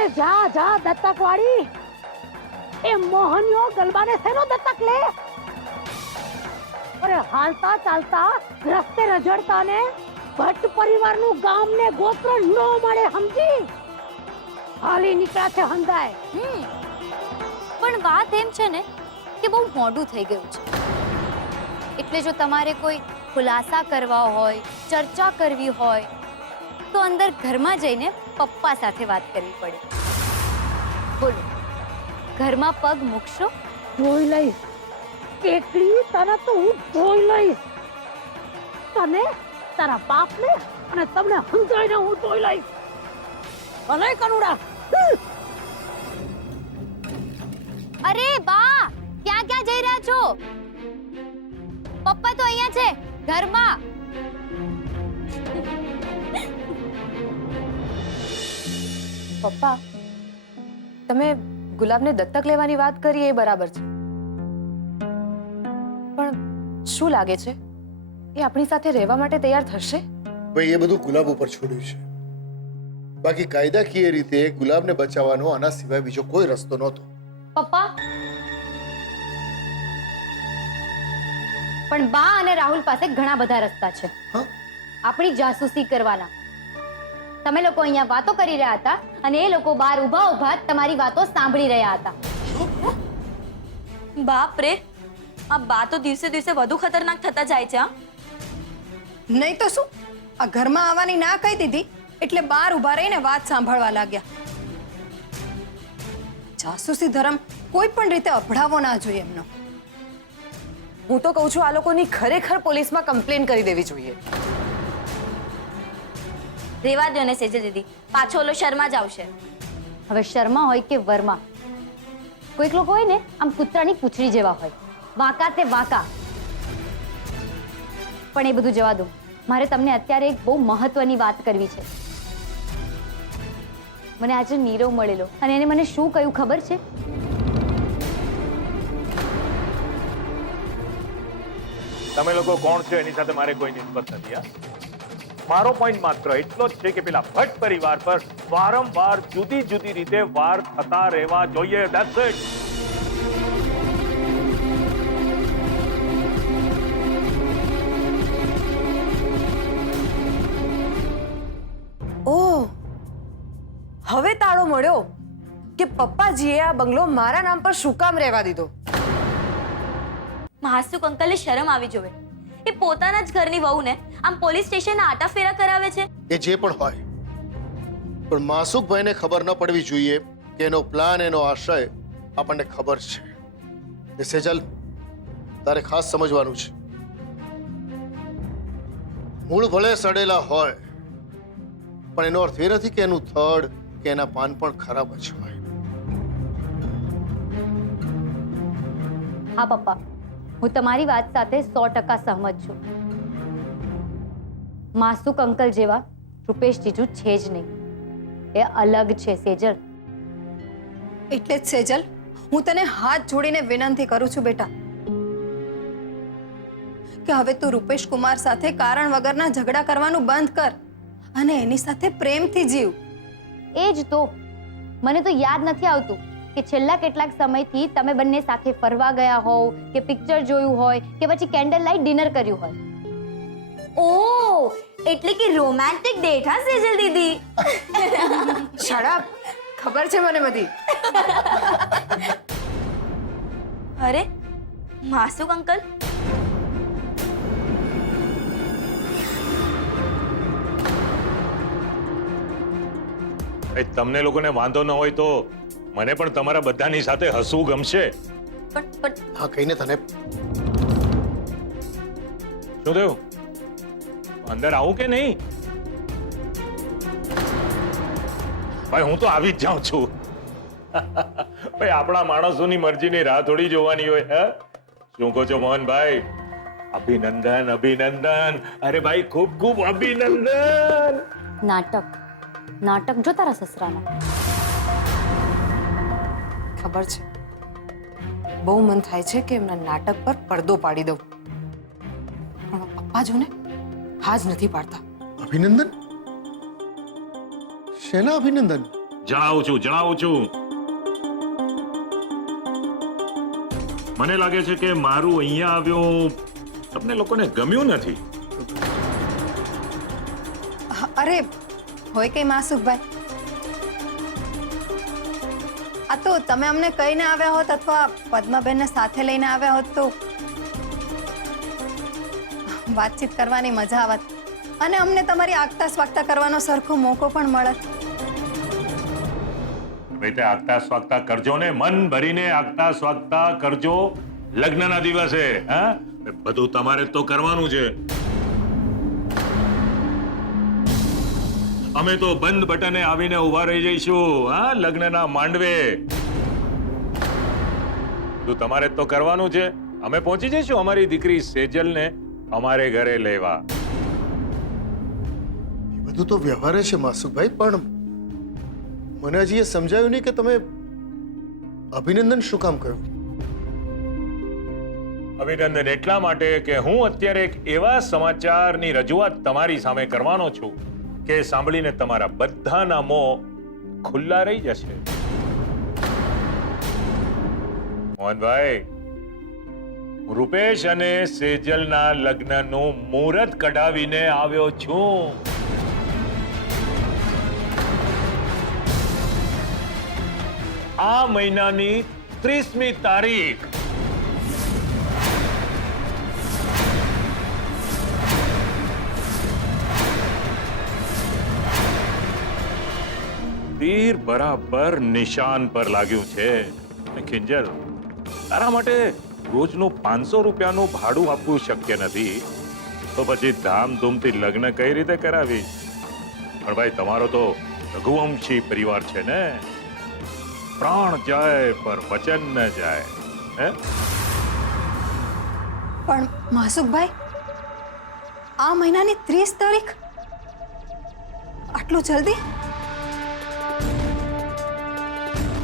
અરે જા જા દત્તક વાળી એ મોહનિયો ગલબાને શેનો દત્તક લે? અરે હાલતા ચાલતા રસ્તે રજડતા ને ભટ્ટ પરિવારનું ગામ ને ગોત્ર ન મળે, સમજી? હાલી નીકળ્યા છે હંધાય. પણ વાત એમ છે ને કે બહુ મોડું થઈ ગયું છે, એટલે જો તમારે કોઈ ખુલાસા કરવા હોય, ચર્ચા કરવી હોય તો અંદર ઘરમાં જઈને પપ્પા સાથે વાત કરવી પડે. બોલો, ઘરમાં પગ મૂકશો? જોઈ લઈશ એકલી, તને તો હું જોઈ લઈશ. તને, તારા બાપને અને તમને હંધાઈને હું જોઈ લઈશ. ભલે કનુડા. અરે બા, ક્યાં ક્યાં જઈ રહ્યા છો? પપ્પા તો અહીંયા છે ઘરમાં. પપ્પા, તમે ગુલાબને દત્તક લેવાની વાત કરી એ બરાબર છે, પણ શું લાગે છે એ આપણી સાથે રહેવા માટે તૈયાર થશે? ભાઈ, એ બધું ગુલાબ ઉપર છોડ્યું છે. બાકી કાયદાકીય રીતે ગુલાબને બચાવવાનો આના સિવાય બીજો કોઈ રસ્તો નહોતો. પપ્પા, પણ બા અને રાહુલ પાસે ઘણા બધા રસ્તા છે આપણી જાસૂસી કરવાના. તમે લોકો અહીંયા વાતો કરી રહ્યા હતા અને એ લોકો બહાર ઊભા ઊભા તમારી વાતો સાંભળી રહ્યા હતા. બાપ રે, આ બા તો દિવસે દિવસે વધુ ખતરનાક થતા જાય છે. નહીં તો શું, આ ઘરમાં આવવાની ના કહી દીધી એટલે બહાર ઊભા રહીને વાત સાંભળવા લાગ્યા. જાસૂસી ધર્મ કોઈ પણ રીતે અભડાવવો ના જોઈએ એમનો. હું તો કહું છું આ લોકોની ખરેખર પોલીસમાં કમ્પ્લેન કરી દેવી જોઈએ. રેવા દો ને સેજલ દીદી, પાછો ઓલો શર્મા જ આવશે. હવે શર્મા હોય કે વર્મા, કોઈક લોકો હોય ને આમ કૂતરાની પૂંછડી જેવા હોય, વાંકા તે વાંકા. પણ એ બધું જવા દો, મારે તમને અત્યારે એક બહુ મહત્વની વાત કરવી છે. મને આજે નીરવ મળેલો અને એને મને શું કહ્યું ખબર છે? તમે લોકો કોણ છો એની સાથે મારે કોઈ નિસ્બત નથી. મારો પોઈન્ટ માત્ર એટલો જ છે કે પેલા ભટ્ટ પરિવાર પર વારંવાર જુદી જુદી રીતે વાર થતા રહેવા જોઈએ. That's it. ઓહ, હવે તાળો મળ્યો કે પપ્પાજીએ આ બંગલો મારા નામ પર શું કામ રહેવા દીધો. મહાસુક અંકલને શરમ આવી જોવે. એ પોતાના જ ઘરની વહુને આમ પોલીસ સ્ટેશનના આટા ફેરા કરાવે છે. એ જે પણ હોય, પણ માસુકભાઈને ખબર ન પડવી જોઈએ કે એનો પ્લાન, એનો આશય આપણને ખબર છે. એ સેજલ, તારે ખાસ સમજવાનું છે. મૂળ ભલે સડેલા હોય, પણ એનો અર્થ એ નથી કે એનું થડ કે એના પાન પણ ખરાબ જ હોય. હા પપ્પા, હું તમારી વાત સાથે 100% સહમત છું. માસુક અંકલ જેવા રૂપેશ જીજુ છે જ નહીં, એ અલગ છે સેજલ. એટલે જ સેજલ, હું તને હાથ જોડીને વિનંતી કરું છું બેટા કે હવે તું રૂપેશ કુમાર સાથે કારણ વગરના ઝઘડા કરવાનું બંધ કર અને એની સાથે પ્રેમથી જીવ. એ જ તો, મને તો યાદ નથી આવતું કે છેલ્લા કેટલાક સમયથી તમે બંને સાથે ફરવા ગયા હોવ કે પિક્ચર જોયું હોય કે પછી કેન્ડલ લાઇટ ડિનર કર્યું હોય. ઓહ, એટલે કે રોમેન્ટિક ડેટ. હા સેજલ દીદી. શરાબ, ખબર છે મને બધી. અરે માસુક અંકલ, તમને લોકોને વાંધો ન હોય તો મને પણ તમારા બધાની સાથે હસવું ગમશે. પણ હા, કહીને તને શું થયું? અંદર આવું કે નહીં? ભાઈ, હું તો આવી જ જાઉં છું. ભાઈ, આપણા માણસોની મરજીની રાહ થોડી જોવાની હોય. હે, શું કહો છો મોહનભાઈ? અભિનંદન, અભિનંદન. અરે ભાઈ, ખૂબ ખૂબ અભિનંદન. નાટક જો તારા સસરાના. ખબર છે, બહુ મન થાય છે કે એમના નાટક પર પડદો પાડી દઉં, પણ પપ્પા જો ને હા જ નથી પાડતા. અભિનંદન? શેના અભિનંદન? જણાવું છું. મને લાગે છે કે મારું અહીંયા આવ્યું તમને લોકોને ગમ્યું નથી. અરે હોય કઈ માસુકભાઈ, આ તો તમે અમને કહીને આવ્યા હોત અથવા પદ્માબેનને સાથે લઈને આવ્યા હોત તો વાતચીત કરવાની મજા આવત અને અમને તમારી આગતા સ્વાગતા કરવાનો સરખો મોકો પણ મળત. રીતે આગતા સ્વાગતા કરજો ને, મન ભરીને આગતા સ્વાગતા કરજો લગ્નના દિવસે. હા, બધું તમારે તો કરવાનું છે. અમે તો બંધ બટને આવીને ઉભા રહી જઈશું. હા, લગ્નના માંડવે તો તમારે તો કરવાનું છે. અમે પહોંચી જઈશું અમારી દીકરી સેજલને અમારે ઘરે લેવા. એ બધું તો વ્યવહારે છે માસુકભાઈ, પણ મને હજી એ સમજાયું નહીં કે તમે અભિનંદન શું કામ કહ્યું? અભિનંદન એટલા માટે કે હું અત્યારે એક એવા સમાચારની રજૂઆત તમારી સામે કરવાનો છું કે સાંભળીને તમારા બધાના મોં ખુલ્લા રહી જશે. મોહનભાઈ, હું રૂપેશ અને સેજલના લગ્નનું મુહૂર્ત કઢાવીને આવ્યો છું. આ મહિનાની 30મી તારીખ. તીર બરાબર નિશાન પર લાગ્યું છે. કિંજલ, તારા માટે રોજનું 500 રૂપિયાનું ભાડું આપવું શક્ય નથી, તો પછી ધામધૂમથી લગ્ન કઈ રીતે કરાવી? પણ ભાઈ, તમારો તો રઘુવંશી પરિવાર છે ને, પ્રાણ જાય પર વચન ન જાય. હે? પણ માસુકભાઈ, આ મહિનાની 30 તારીખ? આટલું જલ્દી?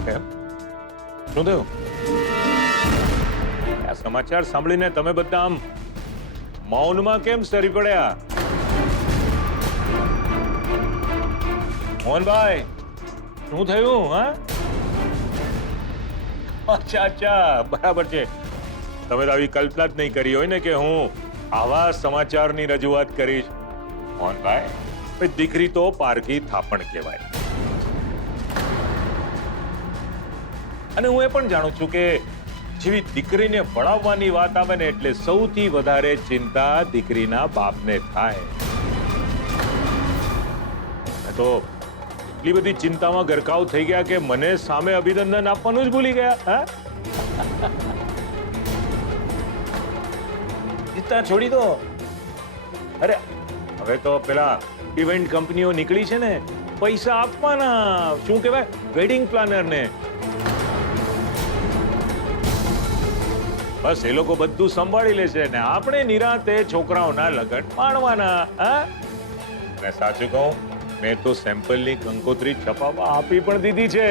કેમ? શું થયું? આ સમાચાર સાંભળીને તમે બધા આમ મૌનમાં કેમ સરી પડ્યા? મોહનભાઈ, શું થયું? હા, અચ્છા, બરાબર છે. તમે તો આવી કલ્પના જ નહીં કરી હોય ને કે હું આવા સમાચારની રજૂઆત કરીશ. મોહનભાઈ, દીકરી તો પારકી થાપણ કહેવાય. અને હું એ પણ જાણું છું કે જેવી દીકરીને વળાવવાની વાત આવે ને એટલે સૌથી વધારે ચિંતા દીકરીના બાપને થાય. તો એટલી બધી ચિંતામાં ગરકાવ થઈ ગયા કે મને સામે અભિનંદન આપવાનું જ ભૂલી ગયા. હા, ચિંતા છોડી દો. અરે હવે તો પેલા ઇવેન્ટ કંપનીઓ નીકળી છે ને, પૈસા આપવાના. શું કહેવાય? વેડિંગ પ્લાનર ને. બસ એ લોકો બધું સંભાળી લેશે ને આપણે નિરાંતે છોકરાઓના લગ્ન માણવાના. હા, અને સાચું કહું, મેં તો સેમ્પલની કંકોત્રી છપાવવા આપી પણ દીધી છે.